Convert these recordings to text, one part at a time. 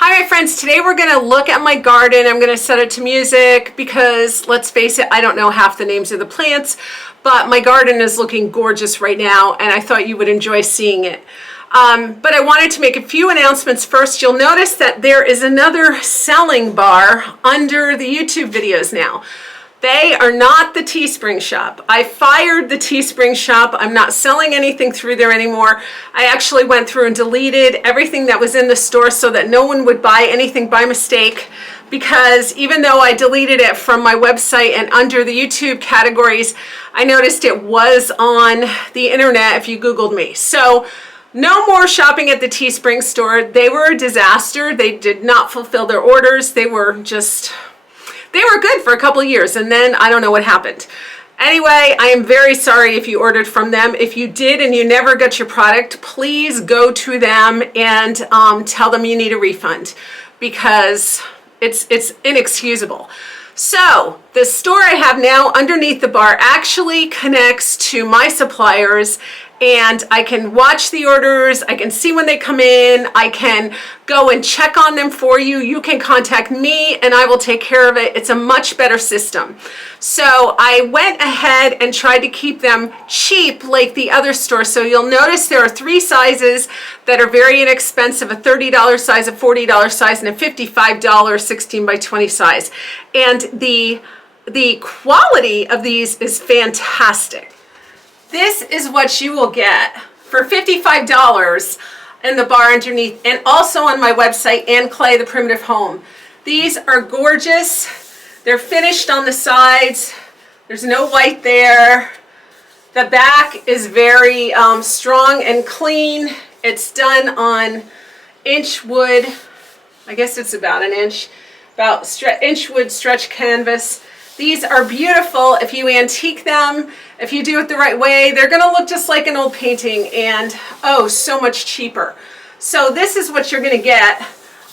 Hi my friends, today we're going to look at my garden. I'm going to set it to music because let's face it, I don't know half the names of the plants, but my garden is looking gorgeous right now and I thought you would enjoy seeing it. But I wanted to make a few announcements first. You'll notice that there is another selling bar under the YouTube videos now. They are not the Teespring shop. I fired the Teespring shop. I'm not selling anything through there anymore. I actually went through and deleted everything that was in the store so that no one would buy anything by mistake, because even though I deleted it from my website and under the YouTube categories, I noticed it was on the internet if you Googled me. So no more shopping at the Teespring store. They were a disaster. They did not fulfill their orders. They were good for a couple of years and then I don't know what happened. Anyway, I am very sorry if you ordered from them. If you did and you never got your product, please go to them and tell them you need a refund because it's inexcusable. So the store I have now underneath the bar actually connects to my suppliers, and I can watch the orders, I can see when they come in, I can go and check on them for you. You can contact me and I will take care of it. It's a much better system. So I went ahead and tried to keep them cheap like the other store. So you'll notice there are 3 sizes that are very inexpensive: a $30 size, a $40 size, and a $55 16 by 20 size. And the quality of these is fantastic. This is what you will get for $55 in the bar underneath, and also on my website, and Clay the Primitive Home. These are gorgeous. They're finished on the sides. There's no white there. The back is very strong and clean. It's done on inch wood. I guess it's about an inch, inch wood stretch canvas. These are beautiful. If you antique them, if you do it the right way, they're going to look just like an old painting, and oh, so much cheaper. So this is what you're going to get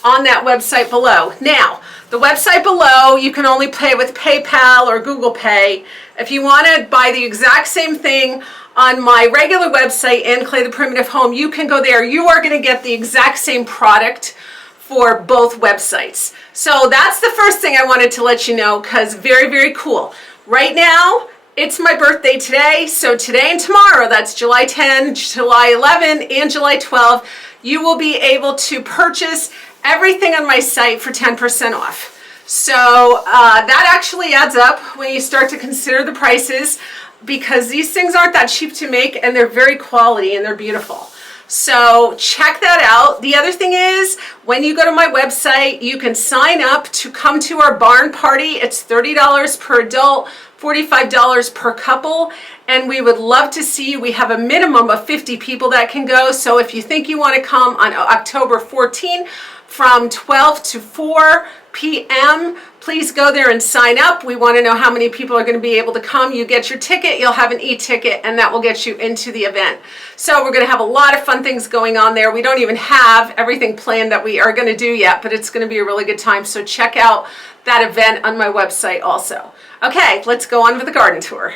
on that website below. Now, the website below, you can only pay with PayPal or Google Pay. If you want to buy the exact same thing on my regular website, and Clay the Primitive Home, you can go there. You are going to get the exact same product for both websites. So that's the first thing I wanted to let you know, because very, very cool. Right now, it's my birthday today, so today and tomorrow, that's July 10, July 11, and July 12, you will be able to purchase everything on my site for 10% off. So that actually adds up when you start to consider the prices, because these things aren't that cheap to make, and they're very quality and they're beautiful. So check that out. The other thing is, when you go to my website, you can sign up to come to our barn party. It's $30 per adult, $45 per couple, and we would love to see you. We have a minimum of 50 people that can go. So if you think you want to come on October 14 from 12 to 4 p.m., please go there and sign up. We want to know how many people are going to be able to come. You get your ticket, you'll have an e-ticket, and that will get you into the event. So we're going to have a lot of fun things going on there. We don't even have everything planned that we are going to do yet, but it's going to be a really good time. So check out that event on my website also. Okay, let's go on with the garden tour.